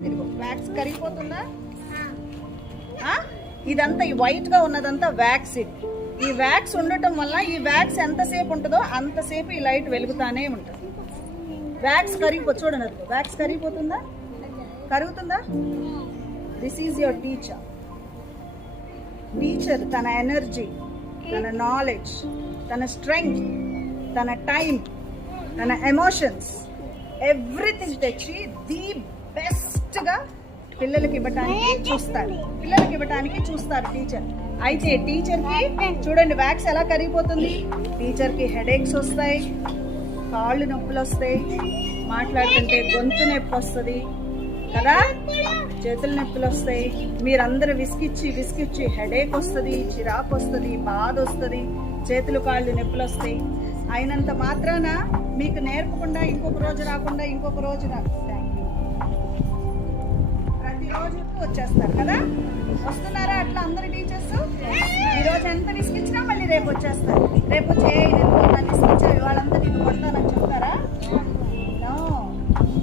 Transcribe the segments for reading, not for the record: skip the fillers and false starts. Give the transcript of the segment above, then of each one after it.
Wax కరిగిపోతుందా? ఇదంతా ఈ white గా ఉన్నదంతా వ్యాక్స్. ఈ వ్యాక్స్ ఉండటం వల్ల ఈ వ్యాక్స్ ఎంతసేపు ఉంటుందో అంతసేపు ఈ లైట్ వెలుగుతానే ఉంటుంది. వ్యాక్స్ చూడండి, వ్యాక్స్ కరిగిపోతుందా? కరుగుతుందా? This is your teacher. Teacher తన ఎనర్జీ, తన నాలెడ్జ్, తన స్ట్రెంగ్త్, తన టైం, తన ఎమోషన్స్, ఎవ్రీథింగ్ తెచ్చి ది బెస్ట్గా పిల్లలకి ఇవ్వటానికి చూస్తారు టీచర్. అయితే టీచర్కి చూడండి వ్యాక్స్ ఎలా కరిగిపోతుంది. టీచర్కి హెడేక్స్ వస్తాయి, కాళ్ళు నొప్పులు వస్తాయి, మాట్లాడుతుంటే గొంతు నొప్పి వస్తుంది కదా, చేతుల నొప్పులు వస్తాయి. మీరందరూ విసిగిచ్చి హెడేక్ వస్తుంది, చిరాకు వస్తుంది, బాధ వస్తుంది, చేతులు కాళ్ళు నొప్పులు వస్తాయి. అయినంత మాత్రాన మీకు నేర్పకుండా ఇంకొక రోజు రాకుండా ఇంకొక రోజు ప్రతిరోజు వచ్చేస్తారు కదా. వస్తున్నారా అట్లా అందరు టీచర్స్? ఈరోజు ఎంత విసిగించినా మళ్ళీ రేపు వచ్చేస్తారు. రేపు విసిగించారు వాళ్ళంతా నేను కొడతానని చెప్తారా?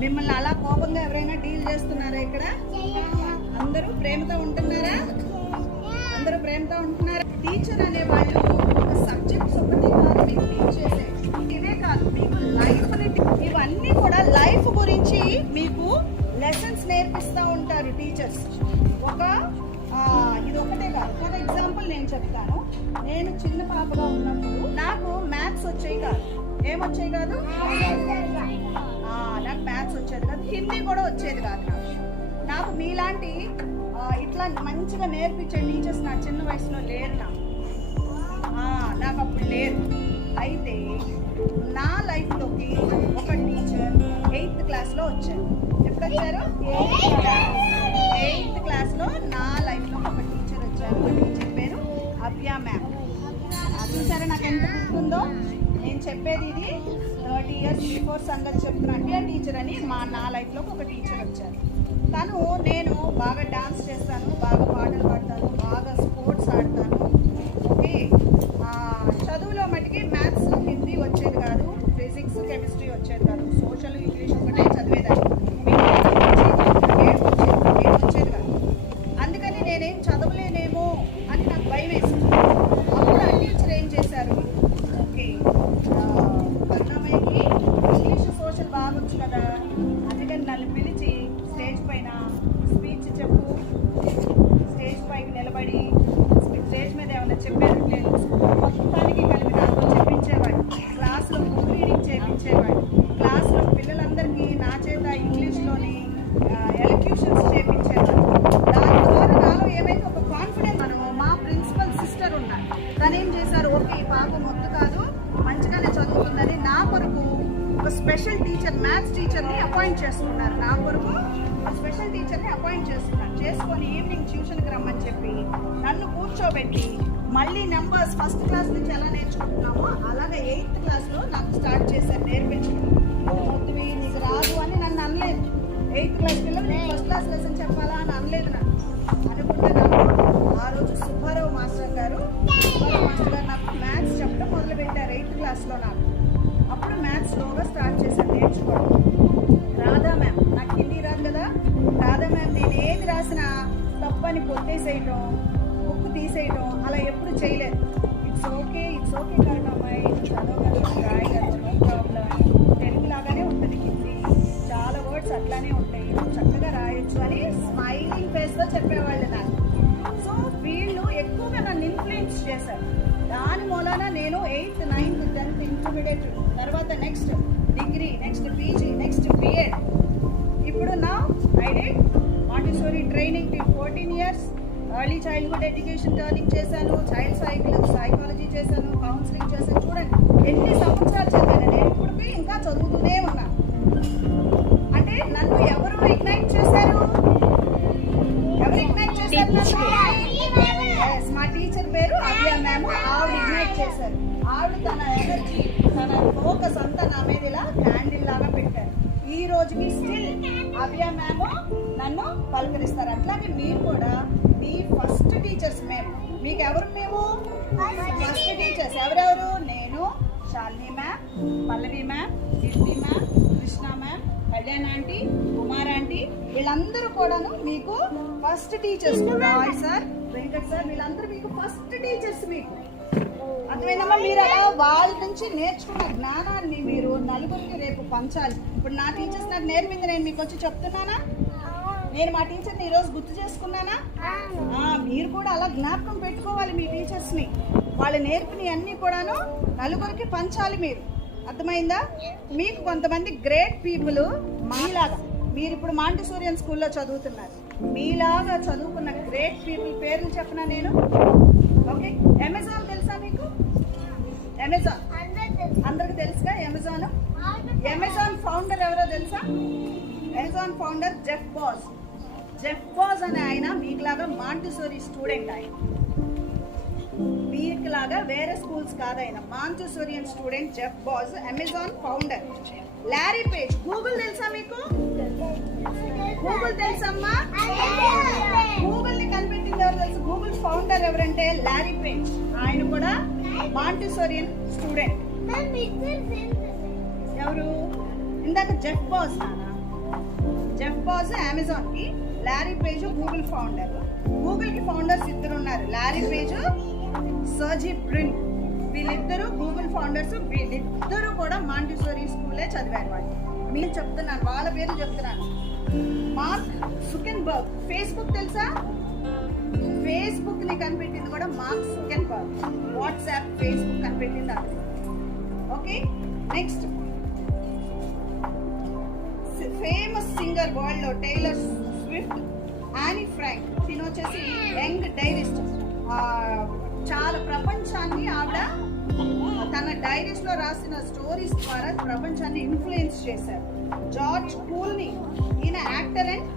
మిమ్మల్ని అలా కోపంగా ఎవరైనా డీల్ చేస్తున్నారా? ఇక్కడ అందరూ ప్రేమతో ఉంటున్నారా? టీచర్ అనే వాళ్ళు సబ్జెక్ట్స్ ఒకటి కాదు మీకు టీచ్ చేసే, ఇవే కాదు మీకు లైఫ్, ఇవన్నీ కూడా లైఫ్ గురించి మీకు లెసన్స్ నేర్పిస్తూ ఉంటారు టీచర్స్. ఇది ఒకటే కాదు. ఫర్ ఎగ్జాంపుల్ నేను చెప్తాను. నేను చిన్న పాపగా ఉన్నప్పుడు నాకు మ్యాథ్స్ వచ్చేవి కాదు. ఏమొచ్చేవి కాదు? నాకు మ్యాథ్స్ వచ్చేది కాదు, హిందీ కూడా వచ్చేది కాదు. నాకు మీలాంటి ఇట్లా మంచిగా నేర్పించే టీచర్స్ నా చిన్న వయసులో లేరు. నాకు అప్పుడు లేరు. అయితే నా లైఫ్లోకి ఒక టీచర్ 8th క్లాస్లో వచ్చారు. ఎప్పుడు వచ్చారు? 8th క్లాస్లో నా లైఫ్లో ఒక టీచర్ వచ్చారు. ఆ టీచర్ పేరు అవ్య మ్యామ్. చూసారా నాకు ఎంత గుర్తుందో? నేను చెప్పేది ఇది 30 years బిఫోర్ సంగతి చెప్తున్నా. అంటే టీచర్ అని నా లైఫ్లోకి ఒక టీచర్ వచ్చారు. నేను బాగా డాన్స్ చేస్తాను, బాగా పాటలు పాడతాను, బాగా స్పోర్ట్స్ ఆడతాను. ఓకే, చదువులో మటుకి మ్యాథ్స్ హిందీ వచ్చేది కాదు, ఫిజిక్స్ కెమిస్ట్రీ వచ్చేది కాదు, సోషల్ ఇంగ్లీష్ ఒకటే చదివేదాన్ని. వచ్చేది కాదు. అందుకని నేనేం చదవలేనేమో అని నాకు భయం వేసింది. అప్పుడు ఆ టీచర్ ఏం చేశారు, ఓకే కరుణామయ్యకి ఇంగ్లీష్ సోషల్ బాగొచ్చు కదా, అందుకని నన్ను పిలిచి స్టేజ్ పైన స్పీచ్ చెప్పు, స్టేజ్ పైకి నిలబడి స్టేజ్ మీద ఏమైనా చెప్పారు లేదు మొత్తానికి కలిపి నాతో చెప్పించేవాడు. క్లాస్లో బుక్ రీడింగ్ చేయించేవాడు. క్లాస్లో పిల్లలందరికీ నా చేత ఇంగ్లీష్లోని ఎలక్యూషన్స్ చేయించేవాడు. దాని ద్వారా నాలో ఏమైతే ఒక కాన్ఫిడెన్స్. మా ప్రిన్సిపల్ సిస్టర్ ఉన్నారు. తను ఏం చేశారు, ఓకే ఈ పాప మొత్తం కాదు మంచిగానే చదువుతుందని నా కొరకు ఒక స్పెషల్ టీచర్, మ్యాథ్స్ టీచర్ని అపాయింట్ చేసుకున్నారు. నా కొరకు స్పెషల్ టీచర్ని అపాయింట్ చేసుకొని ఈవినింగ్ ట్యూషన్కి రమ్మని చెప్పి నన్ను కూర్చోబెట్టి మళ్ళీ నెంబర్స్ ఫస్ట్ క్లాస్ నుంచి ఎలా నేర్చుకుంటున్నామో అలాగే 8th క్లాస్లో నాకు స్టార్ట్ చేశారు నేర్పించడం. మొత్తం నీకు రాదు అని నన్ను అనలేదు. 8th క్లాస్ పిల్లలు నేను ఫస్ట్ క్లాస్ లెసన్ చెప్పాలా అని అనలేదు. నన్ను అనుకుంటే ఆ రోజు సుబ్బారావు మాస్టర్ గారు నాకు మ్యాథ్స్ చెప్పడం మొదలుపెట్టారు 8th క్లాస్లో. అప్పుడు మ్యాథ్స్ స్లోగా స్టార్ట్ చేశాను నేర్చుకోవడం. రాధా మ్యామ్, నాకు హిందీ రాదు కదా, రాధా మ్యామ్ నేను ఏది రాసినా తప్పని కొట్టేసేయటం, బుక్ తీసేయటం అలా ఎప్పుడు చేయలేదు. ఇట్స్ ఓకే కరుణామయ్య, చదవగలను, రాయగలను, నో ప్రాబ్లం. తెలుగు లాగానే ఉంటుంది హిందీ, చాలా వర్డ్స్ అట్లానే ఉంటాయి, చక్కగా రాయొచ్చు అని స్మైలింగ్ ఫేస్లో చెప్పేవాళ్ళు నాకు. సో వీళ్ళు ఎక్కువగా నన్ను ఇన్ఫ్లుయెన్స్ చేశారు. దాని మూలాన నేను 8th, 9th, 10th ఇంటర్మీడియట్, తర్వాత next degree, next PG, next BEd. ఇప్పుడు నా I did Montessori training 14 years, early childhood education training చేశాను, చైల్డ్ సైకాలజీ చేశాను, కౌన్సిలింగ్ చేశాను. చూడండి ఎన్ని సంవత్సరాలు చదివాను. నేను ఇప్పటికీ ఇంకా చదువుతూనే ఉన్నాను. అంటే నన్ను ఎవరు ఇగ్నైట్ చేశారు? మా టీచర్ పేరు అవ్య మ్యామ్. ఆవిడ ఇగ్నైట్ చేశారు. ఆవిడ తన ఎనర్జీ, తన ఫోకస్ అంతా నా మీద ఇలా క్యాండిల్ లాగా పెట్టారు. ఈ రోజుకి స్టిల్ అవ్య మ్యామ్ నన్ను పలకరిస్తారు. అట్లాగే మీరు కూడా మీ ఫస్ట్ టీచర్స్ మేము. మీకు ఎవరు? మేము ఫస్ట్ టీచర్స్. ఎవరెవరు? నేను, Shalini ma'am, Pallavi ma'am, Keerthi ma'am, Krishna ma'am, Kalyan aunty, Kumar aunty, వీళ్ళందరూ కూడాను మీకు first teachers. Roy sir, Venkat sir, వీళ్ళందరూ మీకు ఫస్ట్ టీచర్స్. మీకు అర్థమైందమ్మా? మీరు అలా వాళ్ళ నుంచి నేర్చుకున్న జ్ఞానాన్ని మీరు నలుగురికి రేపు పంచాలి. ఇప్పుడు నా టీచర్స్ నాకు నేర్పింది, నేను మీకు వచ్చి చెప్తున్నానా? నేను మా టీచర్ని ఈరోజు గుర్తు చేసుకున్నానా? మీరు కూడా అలా జ్ఞాపకం పెట్టుకోవాలి మీ టీచర్స్ని. వాళ్ళు నేర్పినవి అన్నీ కూడాను నలుగురికి పంచాలి మీరు. అర్థమైందా? మీకు కొంతమంది గ్రేట్ పీపుల్ మీలాగా, మీరు ఇప్పుడు మాంటిసోరియన్ స్కూల్లో చదువుతున్నారు, మీలాగా చదువుకున్న గ్రేట్ పీపుల్ పేర్లు చెప్పనా నేను? ఓకే, అమెజాన్ తెలుసా మీకు? అమెజాన్ అందరికి తెలుసుగా అమెజాన్. అమెజాన్ ఫౌండర్ ఎవరో తెలుసా? Amazon founder Jeff Bezos. Jeff Bezos అనే ఆయన మీకులాగా మాంటిసోరీ స్టూడెంట్. ఆయన మీకులాగా వేరే స్కూల్స్ కాదు, ఆయన Montessorian student Jeff Bezos, Amazon founder. Larry Page, Google తెలుసా మీకు? గూగుల్ తెలుసమ్మా? గూగుల్ ని కనిపెట్టింది ఎవరు తెలుసు? గూగుల్ ఫౌండర్ ఎవరంటే లారీ పేజ్. ఆయన కూడా మాంటిసోరియన్ స్టూడెంట్. ఎవరు? ఇందాక Jeff Bezos. Jeff Bezos Amazon కి, Larry Page Google founder. Google కి ఫౌండర్స్ ఇద్దరు ఉన్నారు, లారీ పేజ్, సర్జీ బ్రిన్. వీళ్ళిద్దరూ గూగుల్ ఫౌండర్స్. వీళ్ళిద్దరూ కూడా మాంటిసోరీ స్కూలే చదివారు. వాళ్ళు మీరు చెప్తున్నాను, వాళ్ళ పేర్లు చెప్తున్నాను. Mark Zuckerberg. ఫేస్బుక్ తెలుసా? ఫేస్బుక్ ని కనిపెట్టింది కూడా మార్క్ జుకర్బర్గ్. వాట్సాప్, ఫేస్బుక్ కనిపెట్టింది అది. Okay, next famous singer world లో టైలర్ స్విఫ్ట్, యానీ ఫ్రాంక్. తిను వచ్చేసి యంగ్ డైరీస్ట్. చాలా ప్రపంచాన్ని ఆవిడ తన డైరీస్ లో రాసిన స్టోరీస్ ద్వారా ప్రపంచాన్ని ఇన్ఫ్లుయెన్స్ చేశారు. జార్జ్ క్లూనీ, ఈయన యాక్టర్ అండ్